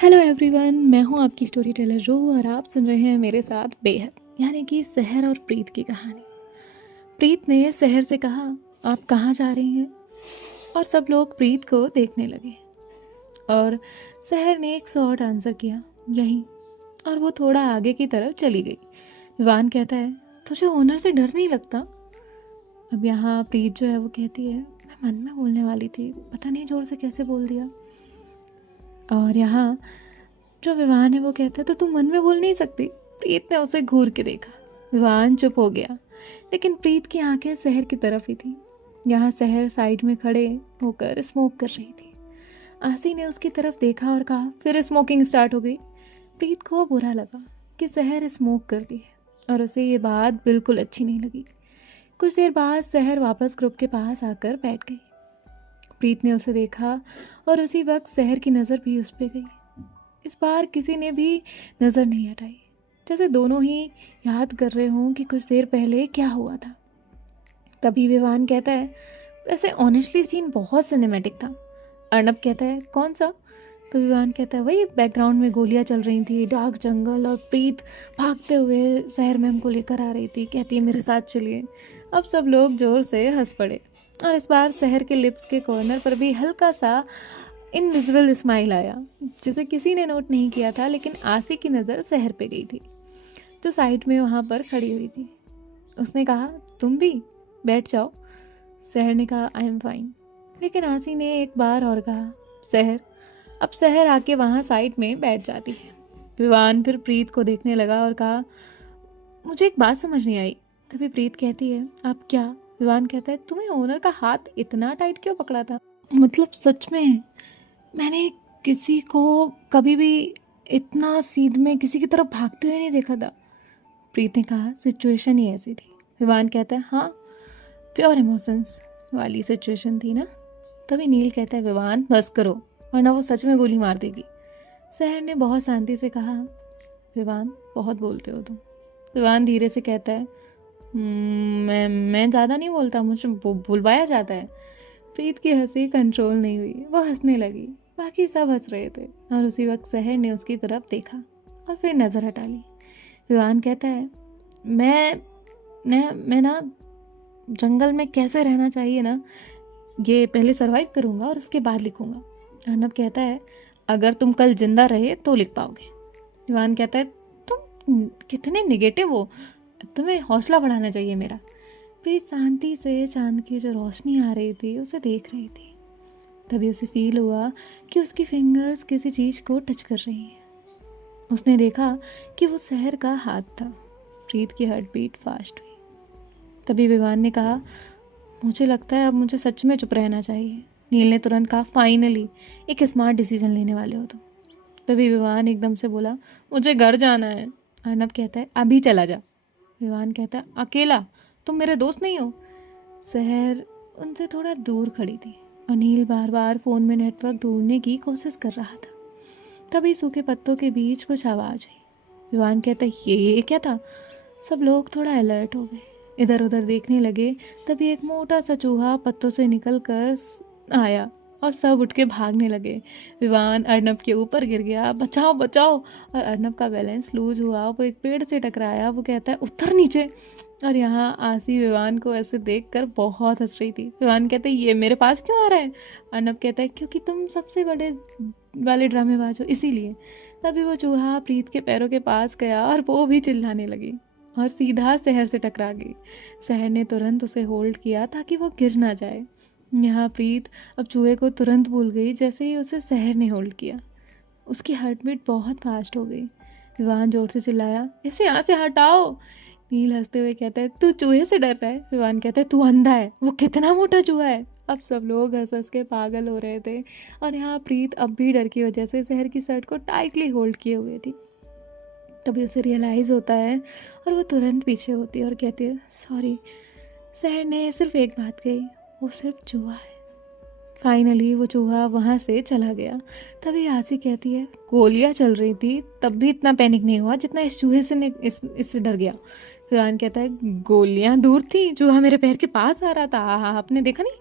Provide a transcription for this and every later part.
Hello everyone, मैं हूं आपकी स्टोरी टेलर रूह और आप सुन रहे हैं मेरे साथ बेहद यानी कि सहर और प्रीत की कहानी। प्रीत ने सहर से कहा, आप कहाँ जा रही हैं? और सब लोग प्रीत को देखने लगे और सहर ने एक शॉर्ट आंसर किया, यहीं। और वो थोड़ा आगे की तरफ चली गई। विवान कहता है, तुझे ओनर से डर नहीं लगता? अब यहाँ प्रीत जो है वो कहती है, मैं मन में बोलने वाली थी, पता नहीं जोर से कैसे बोल दिया। और यहाँ जो विवान है वो कहता है, तो तुम मन में बोल नहीं सकती? प्रीत ने उसे घूर के देखा। विवान चुप हो गया, लेकिन प्रीत की आंखें शहर की तरफ ही थी। यहाँ शहर साइड में खड़े होकर स्मोक कर रही थी। आसी ने उसकी तरफ देखा और कहा, फिर स्मोकिंग स्टार्ट हो गई। प्रीत को बुरा लगा कि शहर स्मोक करती है और उसे ये बात बिल्कुल अच्छी नहीं लगी। कुछ देर बाद शहर वापस ग्रुप के पास आकर बैठ गई। प्रीत ने उसे देखा और उसी वक्त शहर की नज़र भी उस पर गई। इस बार किसी ने भी नज़र नहीं हटाई, जैसे दोनों ही याद कर रहे हों कि कुछ देर पहले क्या हुआ था। तभी विवान कहता है, वैसे ऑनेस्टली सीन बहुत सिनेमैटिक था। अर्नब कहता है, कौन सा? तो विवान कहता है, वही बैकग्राउंड में गोलियां चल रही थी, डार्क जंगल और प्रीत भागते हुए शहर में हमको लेकर आ रही थी, कहती है मेरे साथ चलिए। अब सब लोग जोर से हंस पड़े और इस बार शहर के लिप्स के कॉर्नर पर भी हल्का सा इनविजिबल स्माइल आया, जिसे किसी ने नोट नहीं किया था, लेकिन आसी की नज़र शहर पे गई थी, जो साइड में वहाँ पर खड़ी हुई थी। उसने कहा, तुम भी बैठ जाओ। शहर ने कहा, आई एम फाइन। लेकिन आसी ने एक बार और कहा, शहर। अब शहर आके वहाँ साइड में बैठ जाती है। विवान फिर प्रीत को देखने लगा और कहा, मुझे एक बात समझ नहीं आई। तभी प्रीत कहती है, आप क्या? विवान कहता है, तुम्हें ओनर का हाथ इतना टाइट क्यों पकड़ा था? मतलब सच में मैंने किसी को कभी भी इतना सीध में किसी की तरफ भागते हुए नहीं देखा था। प्रीत ने कहा, सिचुएशन ही ऐसी थी। विवान कहता है, हाँ, प्योर इमोशंस वाली सिचुएशन थी ना। तभी नील कहता है, विवान बस करो वरना वो सच में गोली मार देगी। शहर ने बहुत शांति से कहा, विवान बहुत बोलते हो तुम। विवान धीरे से कहता है, मैं ज़्यादा नहीं बोलता, मुझे बुलवाया जाता है। प्रीत की हंसी कंट्रोल नहीं हुई, वो हंसने लगी। बाकी सब हंस रहे थे और उसी वक्त शहर ने उसकी तरफ देखा और फिर नज़र हटा ली। विवान कहता है, मैं ना जंगल में कैसे रहना चाहिए ना, ये पहले सरवाइव करूँगा और उसके बाद लिखूँगा। अर्नब कहता है, अगर तुम कल जिंदा रहे तो लिख पाओगे। विवान कहता है, तुम कितने निगेटिव हो, तुम्हें हौसला बढ़ाना चाहिए मेरा। प्रीत शांति से चांद की जो रोशनी आ रही थी उसे देख रही थी। तभी उसे फील हुआ कि उसकी फिंगर्स किसी चीज़ को टच कर रही हैं। उसने देखा कि वो शहर का हाथ था। प्रीत की हार्ट बीट फास्ट हुई। तभी विवान ने कहा, मुझे लगता है अब मुझे सच में चुप रहना चाहिए। नील ने तुरंत कहा, फाइनली एक स्मार्ट डिसीजन लेने वाले हो तुम। तभी विवान एकदम से बोला, मुझे घर जाना है। अर्नब कहता है, अभी चला जा। विवान कहता है, अकेला? तुम मेरे दोस्त नहीं हो? शहर उनसे थोड़ा दूर खड़ी थी और नील बार बार फ़ोन में नेटवर्क ढूंढने की कोशिश कर रहा था। तभी सूखे पत्तों के बीच कुछ आवाज़ हुई। विवान कहता है, ये क्या था? सब लोग थोड़ा अलर्ट हो गए, इधर उधर देखने लगे। तभी एक मोटा सा चूहा पत्तों से निकल कर आया और सब उठ के भागने लगे। विवान अर्नब के ऊपर गिर गया, बचाओ बचाओ। और अर्नब का बैलेंस लूज हुआ, वो एक पेड़ से टकराया। वो कहता है, उतर नीचे। और यहाँ आसी विवान को ऐसे देखकर बहुत हंस रही थी। विवान कहते हैं, ये मेरे पास क्यों आ रहा है? अर्नब कहता है, क्योंकि तुम सबसे बड़े वाले ड्रामेबाज हो, इसीलिए। तभी वो चूहा प्रीत के पैरों के पास गया और वो भी चिल्लाने लगी और सीधा शहर से टकरा गई। शहर ने तुरंत उसे होल्ड किया ताकि वो गिर ना जाए। यहाँ प्रीत अब चूहे को तुरंत भूल गई जैसे ही उसे शहर ने होल्ड किया। उसकी हार्ट बीट बहुत फास्ट हो गई। विवान जोर से चिल्लाया, इसे यहाँ से हटाओ। नील हंसते हुए कहता है, तू चूहे से डर रहा है? विवान कहता है, तू अंधा है, वो कितना मोटा चूहा है। अब सब लोग हंस हंस के पागल हो रहे थे और यहाँ प्रीत अब भी डर की वजह से शहर की शर्ट को टाइटली होल्ड किए हुए थी। तभी उसे रियलाइज़ होता है और वो तुरंत पीछे होती है और कहती है, सॉरी। शहर ने सिर्फ एक बात कही, वो सिर्फ चूहा है। फाइनली वो चूहा वहाँ से चला गया। तभी आसी कहती है, गोलियाँ चल रही थी तब भी इतना पैनिक नहीं हुआ जितना इस चूहे से इससे डर गया। फिर कहता है, गोलियाँ दूर थी, चूहा मेरे पैर के पास आ रहा था, हाँ आपने देखा नहीं?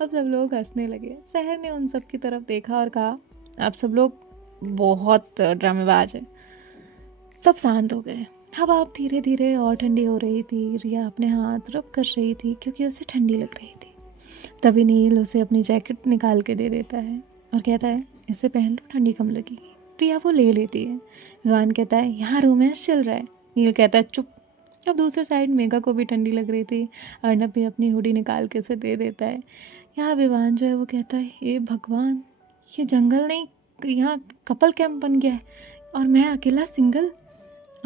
अब सब लोग हंसने लगे। शहर ने उन सब की तरफ देखा और कहा, आप सब लोग बहुत ड्रामेबाज है। सब शांत हो गए। हवा अब धीरे धीरे और ठंडी हो रही थी। रिया अपने हाथ रब कर रही थी क्योंकि उसे ठंडी लग रही थी। तभी नील उसे अपनी जैकेट निकाल के दे देता है और कहता है इसे पहन लो, ठंडी कम लगेगी। रिया वो ले लेती है। विवान कहता है यहाँ रोमांस चल रहा है। नील कहता है चुप। अब दूसरे साइड मेघा को भी ठंडी लग रही थी। अर्नब भी अपनी हुडी निकाल के उसे दे देता है। यहाँ विवान जो है वो कहता है हे भगवान, ये जंगल नहीं, यहाँ कपल कैंप बन गया है और मैं अकेला सिंगल।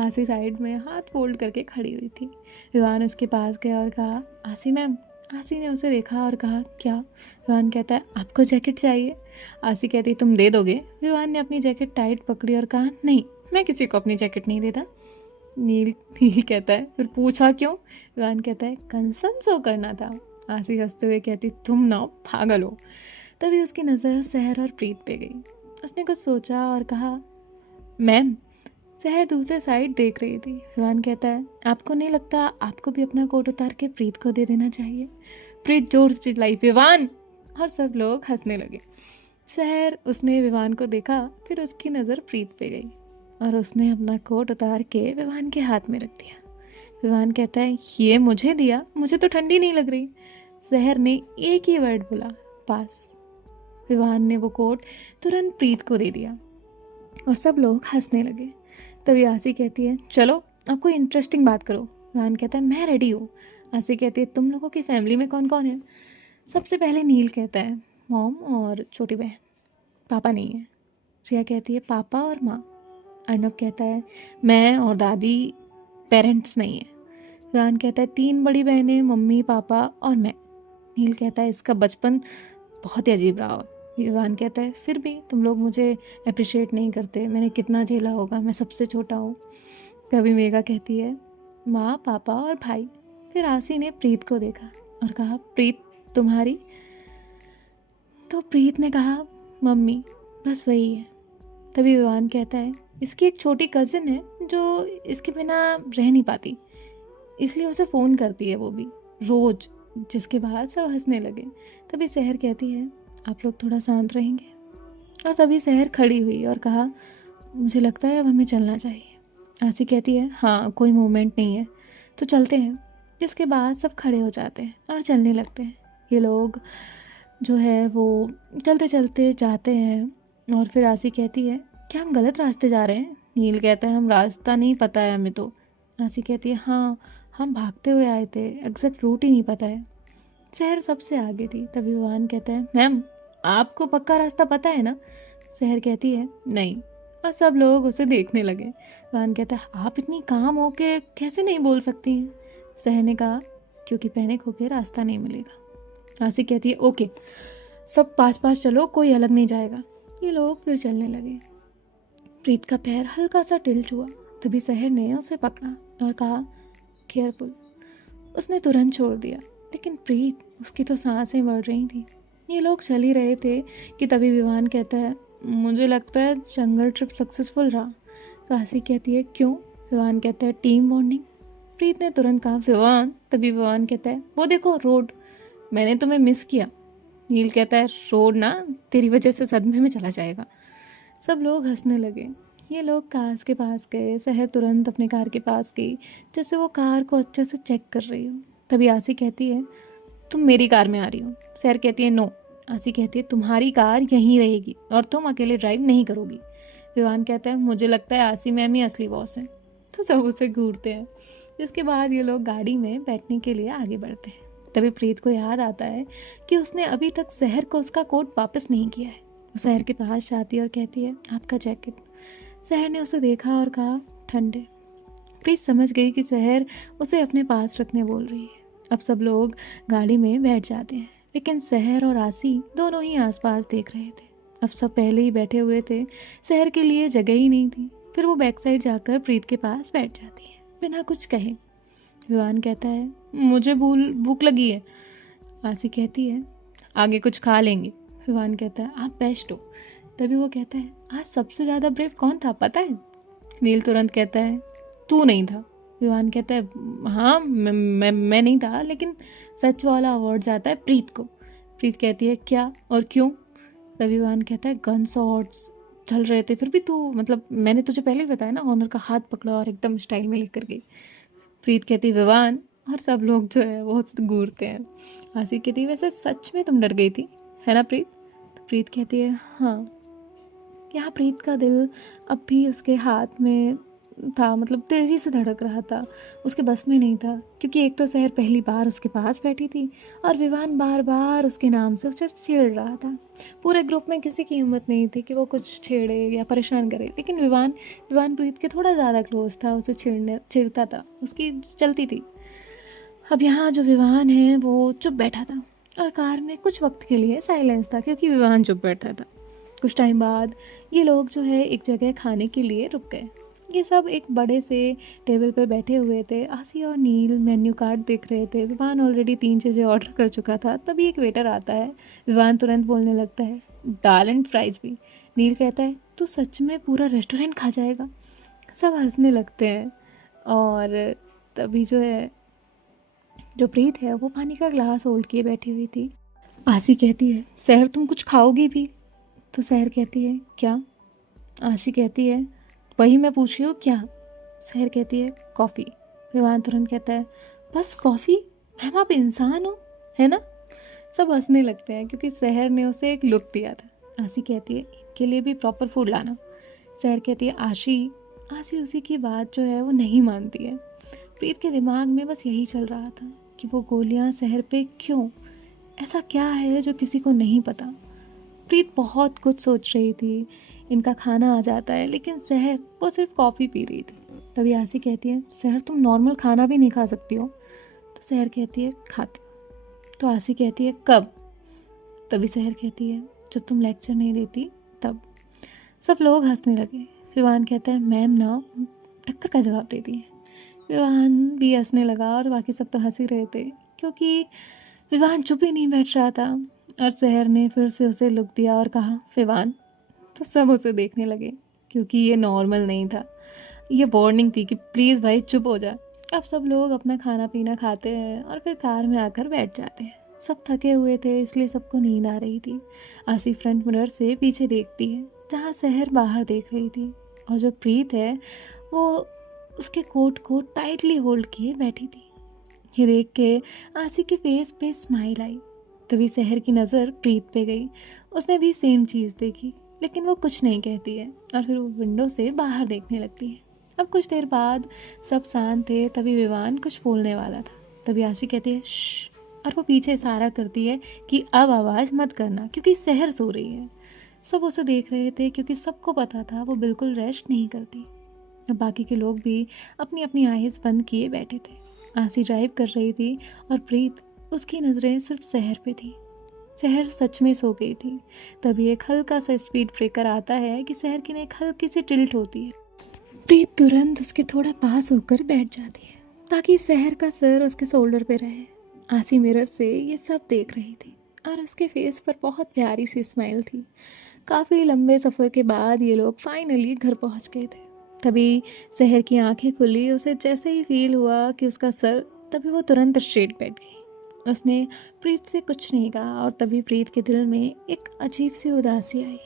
आसी साइड में हाथ फोल्ड करके खड़ी हुई थी। विवान उसके पास गया और कहा आसी मैम। आसी ने उसे देखा और कहा क्या। विवान कहता है आपको जैकेट चाहिए। आसी कहती तुम दे दोगे। विवान ने अपनी जैकेट टाइट पकड़ी और कहा नहीं, मैं किसी को अपनी जैकेट नहीं देता। नील कहता है फिर पूछा क्यों। विवान कहता है कंसर्न शो करना था। आसी हंसते हुए कहती तुम ना पागल हो। तभी उसकी नज़र सहर और प्रीत पे गई। उसने कुछ सोचा और कहा मैम। सहर दूसरे साइड देख रही थी। विवान कहता है आपको नहीं लगता आपको भी अपना कोट उतार के प्रीत को दे देना चाहिए। प्रीत जोर से चिल्लाई विवान, और सब लोग हंसने लगे। सहर उसने विवान को देखा, फिर उसकी नज़र प्रीत पे गई और उसने अपना कोट उतार के विवान के हाथ में रख दिया। विवान कहता है ये मुझे दिया, मुझे तो ठंडी नहीं लग रही। सहर ने एक ही वर्ड बोला पास। विवान ने वो कोट तुरंत प्रीत को दे दिया और सब लोग हंसने लगे। तभी आसी कहती है चलो अब कोई इंटरेस्टिंग बात करो। विवान कहता है मैं रेडी हूँ। आसी कहती है तुम लोगों की फैमिली में कौन कौन है। सबसे पहले नील कहता है मॉम और छोटी बहन, पापा नहीं है। रिया कहती है पापा और माँ। अर्नब कहता है मैं और दादी, पेरेंट्स नहीं है। विवान कहता है 3 बड़ी बहनें, मम्मी पापा और मैं। नील कहता है इसका बचपन बहुत ही अजीब रहा। विवान कहता है फिर भी तुम लोग मुझे अप्रिशिएट नहीं करते, मैंने कितना झेला होगा, मैं सबसे छोटा हूँ। तभी मेघा कहती है माँ पापा और भाई। फिर आसी ने प्रीत को देखा और कहा प्रीत तुम्हारी। तो प्रीत ने कहा मम्मी, बस वही है। तभी विवान कहता है इसकी एक छोटी कज़िन है जो इसके बिना रह नहीं पाती, इसलिए उसे फ़ोन करती है वो भी रोज़। जिसके बाद सब हंसने लगे। तभी सहर कहती है आप लोग थोड़ा शांत रहेंगे। और तभी सहर खड़ी हुई और कहा मुझे लगता है अब हमें चलना चाहिए। आसी कहती है हाँ कोई मूवमेंट नहीं है तो चलते हैं। जिसके बाद सब खड़े हो जाते हैं और चलने लगते हैं। ये लोग जो है वो चलते चलते जाते हैं और फिर आसी कहती है क्या हम गलत रास्ते जा रहे हैं। नील कहता है हम रास्ता नहीं पता है हमें तो। आसी कहती है हाँ हम भागते हुए आए थे, एग्जैक्ट रूट ही नहीं पता है। सहर सबसे आगे थी। तभी विवान कहता है मैम आपको पक्का रास्ता पता है ना। सहर कहती है नहीं, और सब लोग उसे देखने लगे। विवान कहता है आप इतनी काम हो के कैसे नहीं बोल सकती हैं। सहर ने कहा क्योंकि पैनिक होकर रास्ता नहीं मिलेगा। आसी कहती है ओके सब पास पास चलो, कोई अलग नहीं जाएगा। ये लोग फिर चलने लगे। प्रीत का पैर हल्का सा टिल्ट हुआ। तभी सहर ने उसे पकड़ा और कहा केयरफुल। उसने तुरंत छोड़ दिया, लेकिन प्रीत उसकी तो सांसें बढ़ रही थी। ये लोग चल ही रहे थे कि तभी विवान कहता है मुझे लगता है जंगल ट्रिप सक्सेसफुल रहा। काशी कहती है क्यों। विवान कहता है टीम बॉन्डिंग। प्रीत ने तुरंत कहा विवान। तभी विवान कहता है वो देखो रोड, मैंने तुम्हें मिस किया। नील कहता है रोड ना तेरी वजह से सदमे में चला जाएगा। सब लोग हंसने लगे। ये लोग कार्स के पास गए। सहर तुरंत अपने कार के पास गई जैसे वो कार को अच्छे से चेक कर रही हो। तभी आसी कहती है तुम मेरी कार में आ रही हो। सहर कहती है नो। आसी कहती है तुम्हारी कार यहीं रहेगी और तुम अकेले ड्राइव नहीं करोगी। विवान कहता है मुझे लगता है आसी मैम ही असली बॉस है। तो सब उसे घूरते हैं। जिसके बाद ये लोग गाड़ी में बैठने के लिए आगे बढ़ते हैं। तभी प्रीत को याद आता है कि उसने अभी तक सहर को उसका कोट वापस नहीं किया है। वो सहर के पास जाती है और कहती है आपका जैकेट। सहर ने उसे देखा और कहा ठंडे। प्रीत समझ गई कि सहर उसे अपने पास रखने बोल रही है। अब सब लोग गाड़ी में बैठ जाते हैं, लेकिन सहर और आसी दोनों ही आसपास देख रहे थे। अब सब पहले ही बैठे हुए थे, सहर के लिए जगह ही नहीं थी। फिर वो बैक साइड जाकर प्रीत के पास बैठ जाती है बिना कुछ कहे। विवान कहता है मुझे भूख लगी है। आसी कहती है आगे कुछ खा लेंगे। विवान कहता है आप बेस्ट हो। तभी वो कहता है आज सबसे ज़्यादा ब्रेव कौन था पता है। नील तुरंत कहता है तू नहीं था। विवान कहता है हाँ मैं नहीं था, लेकिन सच वाला अवार्ड जाता है प्रीत को। प्रीत कहती है क्या और क्यों। तभी विवान कहता है गन शॉट्स, चल रहे थे, फिर भी तू, मतलब मैंने तुझे पहले ही बताया ना, ऑनर का हाथ पकड़ा और एकदम स्टाइल में लेकर गई। प्रीत कहती विवान, और सब लोग जो है वो घूरते हैं। आसी कहती वैसे सच में तुम डर गई थी, है ना प्रीत? तो प्रीत कहती है हाँ। यहाँ प्रीत का दिल अब भी उसके हाथ में था, मतलब तेजी से धड़क रहा था, उसके बस में नहीं था, क्योंकि एक तो सहर पहली बार उसके पास बैठी थी और विवान बार बार उसके नाम से उसे छेड़ रहा था। पूरे ग्रुप में किसी की हिम्मत नहीं थी कि वो कुछ छेड़े या परेशान करे, लेकिन विवान विवान प्रीत के थोड़ा ज़्यादा क्लोज था, उसे छेड़ता था, उसकी चलती थी। अब यहाँ जो विवान है वो चुप बैठा था और कार में कुछ वक्त के लिए साइलेंस था, क्योंकि विवान चुप बैठा था। कुछ टाइम बाद ये लोग जो है एक जगह खाने के लिए रुक गए। ये सब एक बड़े से टेबल पे बैठे हुए थे। आसी और नील मेन्यू कार्ड देख रहे थे। विवान ऑलरेडी 3 चीज़ें ऑर्डर कर चुका था। तभी एक वेटर आता है। विवान तुरंत बोलने लगता है दाल एंड फ्राइज भी। नील कहता है तू सच में पूरा रेस्टोरेंट खा जाएगा? सब हंसने लगते हैं। और तभी जो है, जो प्रीत है वो पानी का ग्लास होल्ड किए बैठी हुई थी। आसी कहती है सहर तुम कुछ खाओगी भी? तो सहर कहती है क्या? आशी कहती है वही मैं पूछ रही हूँ क्या? सहर कहती है कॉफ़ी। विवान तुरंत कहता है बस कॉफ़ी? मैम आप इंसान हो, है ना? सब हंसने लगते हैं क्योंकि सहर ने उसे एक लुक दिया था। आशी कहती है इनके लिए भी प्रॉपर फूड लाना। सहर कहती है आशी उसी की बात जो है वो नहीं मानती है। प्रीत के दिमाग में बस यही चल रहा था कि वो गोलियां सहर पे क्यों, ऐसा क्या है जो किसी को नहीं पता। प्रीत बहुत कुछ सोच रही थी। इनका खाना आ जाता है, लेकिन सहर वो सिर्फ कॉफ़ी पी रही थी। तभी आसी कहती है सहर तुम नॉर्मल खाना भी नहीं खा सकती हो? तो सहर कहती है खाती। तो आसी कहती है कब? तभी सहर कहती है जब तुम लेक्चर नहीं देती तब। सब लोग हंसने लगे। विवान कहता है मैम ना टक्कर का जवाब देती है। विवान भी हंसने लगा और बाकी सब तो हंस ही रहे थे, क्योंकि विवान चुप ही नहीं बैठ रहा था। और सहर ने फिर से उसे लुक दिया और कहा विवान। तो सब उसे देखने लगे, क्योंकि ये नॉर्मल नहीं था, ये वार्निंग थी कि प्लीज़ भाई चुप हो जा। अब सब लोग अपना खाना पीना खाते हैं और फिर कार में आकर बैठ जाते हैं। सब थके हुए थे, इसलिए सबको नींद आ रही थी। आसी फ्रंट मिरर से पीछे देखती है जहाँ सहर बाहर देख रही थी, और जो प्रीत है वो उसके कोट को टाइटली होल्ड किए बैठी थी। ये देख के आसी के फेस पे स्माइल आई। तभी सहर की नज़र प्रीत पे गई। उसने भी सेम चीज़ देखी, लेकिन वो कुछ नहीं कहती है और फिर वो विंडो से बाहर देखने लगती है। अब कुछ देर बाद सब शांत थे। तभी विवान कुछ बोलने वाला था। तभी आशी कहती है श्श, और वो पीछे इशारा करती है कि अब आवाज़ मत करना, क्योंकि सहर सो रही है। सब उसे देख रहे थे, क्योंकि सबको पता था वो बिल्कुल रेस्ट नहीं करती। अब बाकी के लोग भी अपनी अपनी आइज़ बंद किए बैठे थे। आसी ड्राइव कर रही थी और प्रीत, उसकी नज़रें सिर्फ सहर पे थी। सहर सच में सो गई थी। तभी एक हल्का सा स्पीड ब्रेकर आता है कि सहर की नेक हल्की सी टिल्ट होती है। प्रीत तुरंत उसके थोड़ा पास होकर बैठ जाती है ताकि सहर का सर उसके शोल्डर पे रहे। आसी मिरर से ये सब देख रही थी और उसके फेस पर बहुत प्यारी सी स्माइल थी। काफ़ी लंबे सफ़र के बाद ये लोग फाइनली घर पहुंच गए थे। तभी सहर की आंखें खुली। उसे जैसे ही फील हुआ कि उसका सर, तभी वो तुरंत स्ट्रेट बैठ गई। उसने प्रीत से कुछ नहीं कहा और तभी प्रीत के दिल में एक अजीब सी उदासी आई।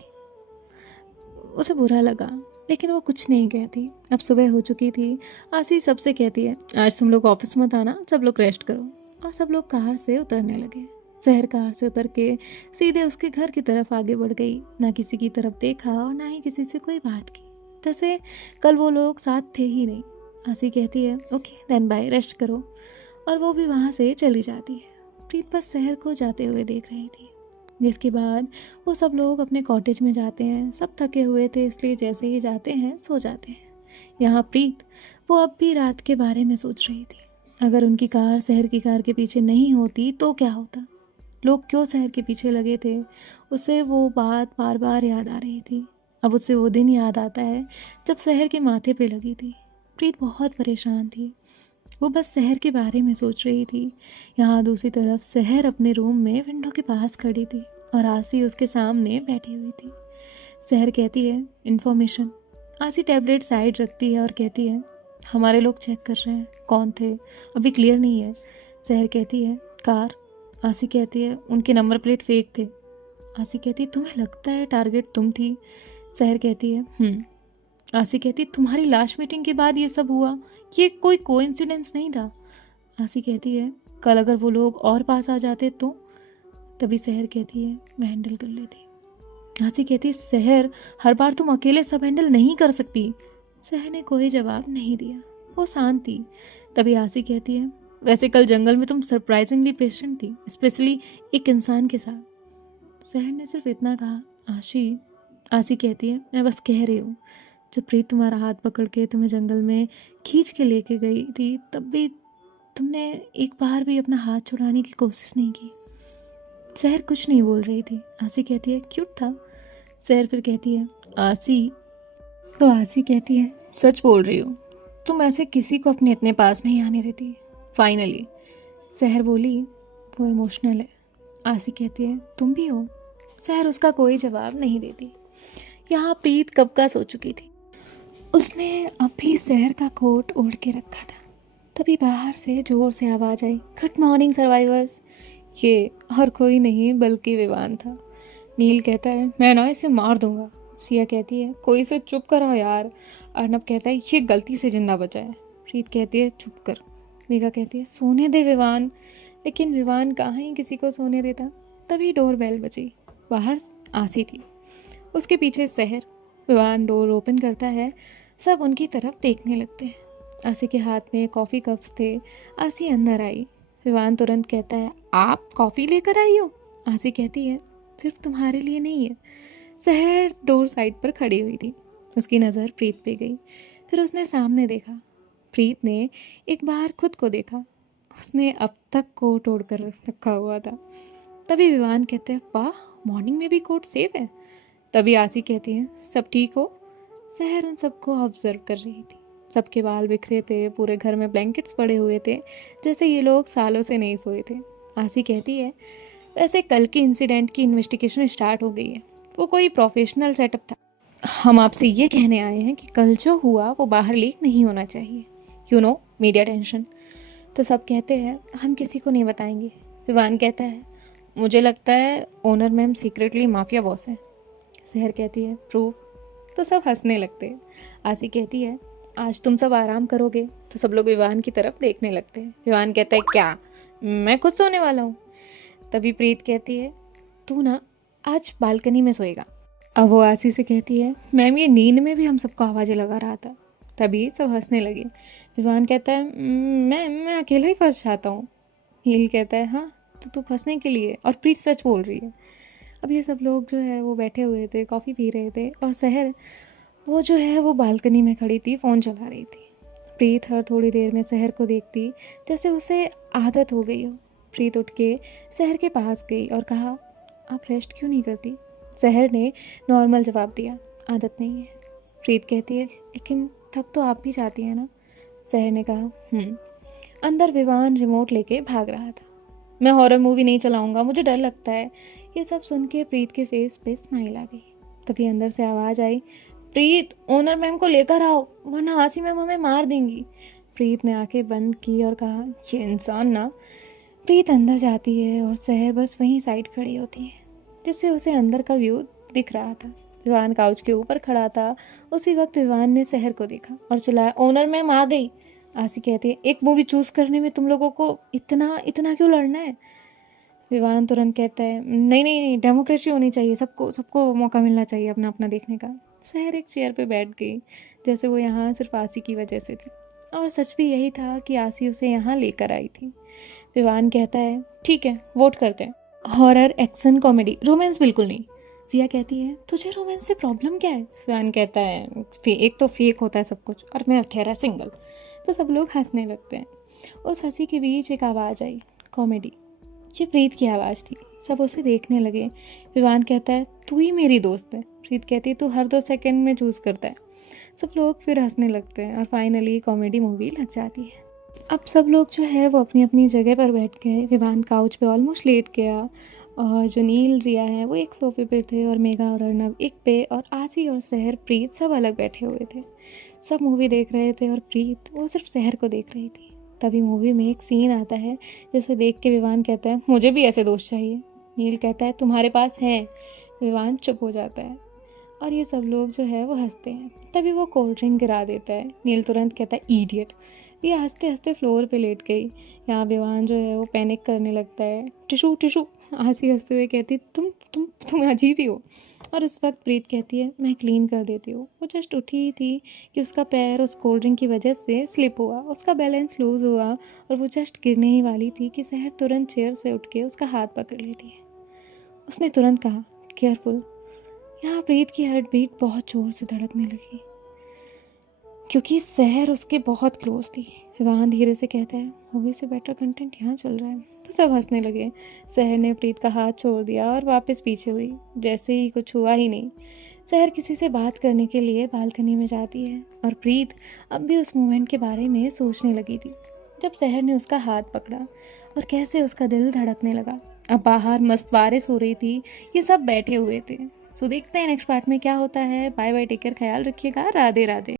उसे बुरा लगा, लेकिन वो कुछ नहीं कहती। अब सुबह हो चुकी थी। आसी सबसे कहती है आज तुम लोग ऑफिस मत आना, सब लोग रेस्ट करो। और सब लोग कार से उतरने लगे। सहर कार से उतर के सीधे उसके घर की तरफ आगे बढ़ गई। ना किसी की तरफ देखा और ना ही किसी से कोई बात की, जैसे कल वो लोग साथ थे ही नहीं। आसी कहती है ओके देन बाय, रेस्ट करो। और वो भी वहाँ से चली जाती है। प्रीत बस शहर को जाते हुए देख रही थी। जिसके बाद वो सब लोग अपने कॉटेज में जाते हैं। सब थके हुए थे, इसलिए जैसे ही जाते हैं सो जाते हैं। यहाँ प्रीत, वो अब भी रात के बारे में सोच रही थी। अगर उनकी कार शहर की कार के पीछे नहीं होती तो क्या होता? लोग क्यों शहर के पीछे लगे थे? उसे वो बात बार बार याद आ रही थी। अब उसे वो दिन याद आता है जब शहर के माथे पे लगी थी। प्रीत बहुत परेशान थी। वो बस शहर के बारे में सोच रही थी। यहाँ दूसरी तरफ शहर अपने रूम में विंडो के पास खड़ी थी और आसी उसके सामने बैठी हुई थी। शहर कहती है इन्फॉर्मेशन। आसी टैबलेट साइड रखती है और कहती है हमारे लोग चेक कर रहे हैं, कौन थे अभी क्लियर नहीं है। शहर कहती है कार। आसी कहती है उनके नंबर प्लेट फेक थे। आसी कहती है तुम्हें लगता है टारगेट तुम थी? सहर कहती है आसी कहती है तुम्हारी लास्ट मीटिंग के बाद ये सब हुआ, ये कोई कोइंसिडेंस नहीं था। आसी कहती है कल अगर वो लोग और पास आ जाते तो। तभी सहर कहती है मैं हैंडल कर लेती। आसी कहती है सहर, हर बार तुम अकेले सब हैंडल नहीं कर सकती। सहर ने कोई जवाब नहीं दिया, वो शांत थी। तभी आसी कहती है वैसे कल जंगल में तुम सरप्राइजिंगली पेशेंट थी, स्पेशली एक इंसान के साथ। सहर ने सिर्फ इतना कहा आसी कहती है मैं बस कह रही हूँ, जब प्रीत तुम्हारा हाथ पकड़ के तुम्हें जंगल में खींच के लेके गई थी तब भी तुमने एक बार भी अपना हाथ छुड़ाने की कोशिश नहीं की। सहर कुछ नहीं बोल रही थी। आसी कहती है क्यूट था। सहर फिर कहती है आसी, तो आसी कहती है सच बोल रही हो, तुम ऐसे किसी को अपने इतने पास नहीं आने देती। फाइनली सहर बोली वो इमोशनल है। आसी कहती है तुम भी हो। सहर उसका कोई जवाब नहीं देती। यहाँ प्रीत कब का सो चुकी थी। उसने अभी सहर का कोट ओढ़ के रखा था। तभी बाहर से जोर से आवाज़ आई गुड मॉर्निंग सर्वाइवर्स। ये और कोई नहीं बल्कि विवान था। नील कहता है मैं ना इसे मार दूंगा। रिया कहती है कोई इसे चुप कराओ यार। अर्नब कहता है ये गलती से जिंदा बचा है। प्रीत कहती है चुप कर। मेघा कहती है सोने दे विवान। लेकिन विवान कहाँ ही किसी को सोने देता। तभी डोर बेल बजी। बाहर आसी थी, उसके पीछे सहर। विवान डोर ओपन करता है, सब उनकी तरफ देखने लगते हैं। आसी के हाथ में कॉफ़ी कप्स थे। आसी अंदर आई। विवान तुरंत कहता है आप कॉफ़ी लेकर आई हो। आसी कहती है सिर्फ तुम्हारे लिए नहीं है। सहर डोर साइड पर खड़ी हुई थी। उसकी नज़र प्रीत पे गई, फिर उसने सामने देखा। प्रीत ने एक बार खुद को देखा, उसने अब तक कोट ओढ़ कर रखा हुआ था। तभी विवान कहते हैं वाह मॉर्निंग में भी कोट सेफ है। तभी आसी कहती है सब ठीक हो। सहर उन सबको ऑब्जर्व कर रही थी। सबके बाल बिखरे थे, पूरे घर में ब्लैंकेट्स पड़े हुए थे, जैसे ये लोग सालों से नहीं सोए थे। आसी कहती है वैसे कल की इंसिडेंट की इन्वेस्टिगेशन स्टार्ट हो गई है, वो कोई प्रोफेशनल सेटअप था। हम आपसे ये कहने आए हैं कि कल जो हुआ वो बाहर लीक नहीं होना चाहिए, यू नो मीडिया टेंशन। तो सब कहते हैं हम किसी को नहीं बताएंगे। विवान कहता है मुझे लगता है owner ma'am secretly mafia boss है। सहर कहती है प्रूफ। तो सब हंसने लगते हैं। आसी कहती है आज तुम सब आराम करोगे। तो सब लोग विवान की तरफ देखने लगते हैं। विवान कहता है क्या, मैं खुद सोने वाला हूँ। तभी प्रीत कहती है तू ना आज बालकनी में सोएगा। अब वो आसी से कहती है मैम ये नींद में भी हम सबको आवाज़ें लगा रहा था। तभी सब हंसने लगे। विवान कहता है मैं अकेला ही फंस जाता हूँ। नील कहता है हाँ तो तू फंसने के लिए, और प्रीत सच बोल रही है। अब ये सब लोग जो है वो बैठे हुए थे, कॉफ़ी पी रहे थे, और सहर वो जो है वो बालकनी में खड़ी थी, फ़ोन चला रही थी। प्रीत हर थोड़ी देर में सहर को देखती, जैसे उसे आदत हो गई हो। प्रीत उठ के सहर के पास गई और कहा आप रेस्ट क्यों नहीं करती। सहर ने नॉर्मल जवाब दिया आदत नहीं है। प्रीत कहती है लेकिन थक तो आप भी जाती है ना। सहर ने कहा अंदर विवान रिमोट लेके भाग रहा था। मैं हॉरर मूवी नहीं चलाऊंगा, मुझे डर लगता है। ये सब सुन के प्रीत के फेस पे स्माइल आ गई। तभी अंदर से आवाज़ आई प्रीत ओनर मैम को लेकर आओ वरना आसी मैम हमें मार देंगी। प्रीत ने आंखें बंद की और कहा ये इंसान ना। प्रीत अंदर जाती है और सहर बस वहीं साइड खड़ी होती है, जिससे उसे अंदर का व्यू दिख रहा था। विवान काउच के ऊपर खड़ा था। उसी वक्त विवान ने सहर को देखा और चिल्लाया ओनर मैम आ गई। आसी कहती है एक मूवी चूज़ करने में तुम लोगों को इतना इतना क्यों लड़ना है। विवान तुरंत कहता है नहीं नहीं नहीं, डेमोक्रेसी होनी चाहिए, सबको सबको मौका मिलना चाहिए अपना अपना देखने का। सहर एक चेयर पे बैठ गई, जैसे वो यहाँ सिर्फ आसी की वजह से थी, और सच भी यही था कि आसी उसे यहाँ लेकर आई थी। विवान कहता है ठीक है वोट करते हैं, हॉरर एक्शन कॉमेडी, रोमांस बिल्कुल नहीं। रिया कहती है तुझे रोमांस से प्रॉब्लम क्या है। विवान कहता है एक तो फेक होता है सब कुछ, और मैं ठहरा सिंगल। तो सब लोग हंसने लगते हैं। उस हंसी के बीच एक आवाज़ आई कॉमेडी। ये प्रीत की आवाज़ थी। सब उसे देखने लगे। विवान कहता है तू ही मेरी दोस्त है। प्रीत कहती है तू हर 2 सेकंड में चूज़ करता है। सब लोग फिर हंसने लगते हैं और फाइनली कॉमेडी मूवी लग जाती है। अब सब लोग जो है वो अपनी अपनी जगह पर बैठ गए। विवान काउच पे ऑलमोस्ट लेट गया, और जो नील रिया है वो एक सोफे पे थे, और मेघा और अर्नब एक पे, और आसी और सहर प्रीत सब अलग बैठे हुए थे। सब मूवी देख रहे थे और प्रीत वो सिर्फ सहर को देख रही थी। तभी मूवी में एक सीन आता है जिसे देख के विवान कहता है मुझे भी ऐसे दोस्त चाहिए। नील कहता है तुम्हारे पास है। विवान चुप हो जाता है। और ये सब लोग जो है वो हंसते हैं। तभी वो कोल्ड ड्रिंक गिरा देता है। नील तुरंत कहता है ईडियट। ये हंसते हंसते फ्लोर पे लेट गई। यहाँ विवान जो है वो पैनिक करने लगता है। Tissue tissue. हंसी हंसते हुए कहती तुम अजीब ही हो। और उस वक्त प्रीत कहती है मैं क्लीन कर देती हूँ। वो जस्ट उठी थी कि उसका पैर उस कोल्ड ड्रिंक की वजह से स्लिप हुआ, उसका बैलेंस लूज़ हुआ और वो जस्ट गिरने ही वाली थी कि सहर तुरंत चेयर से उठ के उसका हाथ पकड़ लेती है। उसने तुरंत कहा केयरफुल। यहाँ प्रीत की हार्ट बीट बहुत ज़ोर से धड़कने लगी क्योंकि सहर उसके बहुत क्लोज थी। विवान धीरे से कहता है मूवी से बेटर कंटेंट यहाँ चल रहा है। तो सब हंसने लगे। सहर ने प्रीत का हाथ छोड़ दिया और वापस पीछे हुई जैसे ही कुछ हुआ ही नहीं। सहर किसी से बात करने के लिए बालकनी में जाती है और प्रीत अब भी उस मोमेंट के बारे में सोचने लगी थी जब सहर ने उसका हाथ पकड़ा और कैसे उसका दिल धड़कने लगा। अब बाहर मस्त बारिश हो रही थी, ये सब बैठे हुए थे। सो देखते हैं नेक्स्ट पार्ट में क्या होता है। बाय बाय, टेक केयर, ख्याल रखिएगा, राधे राधे।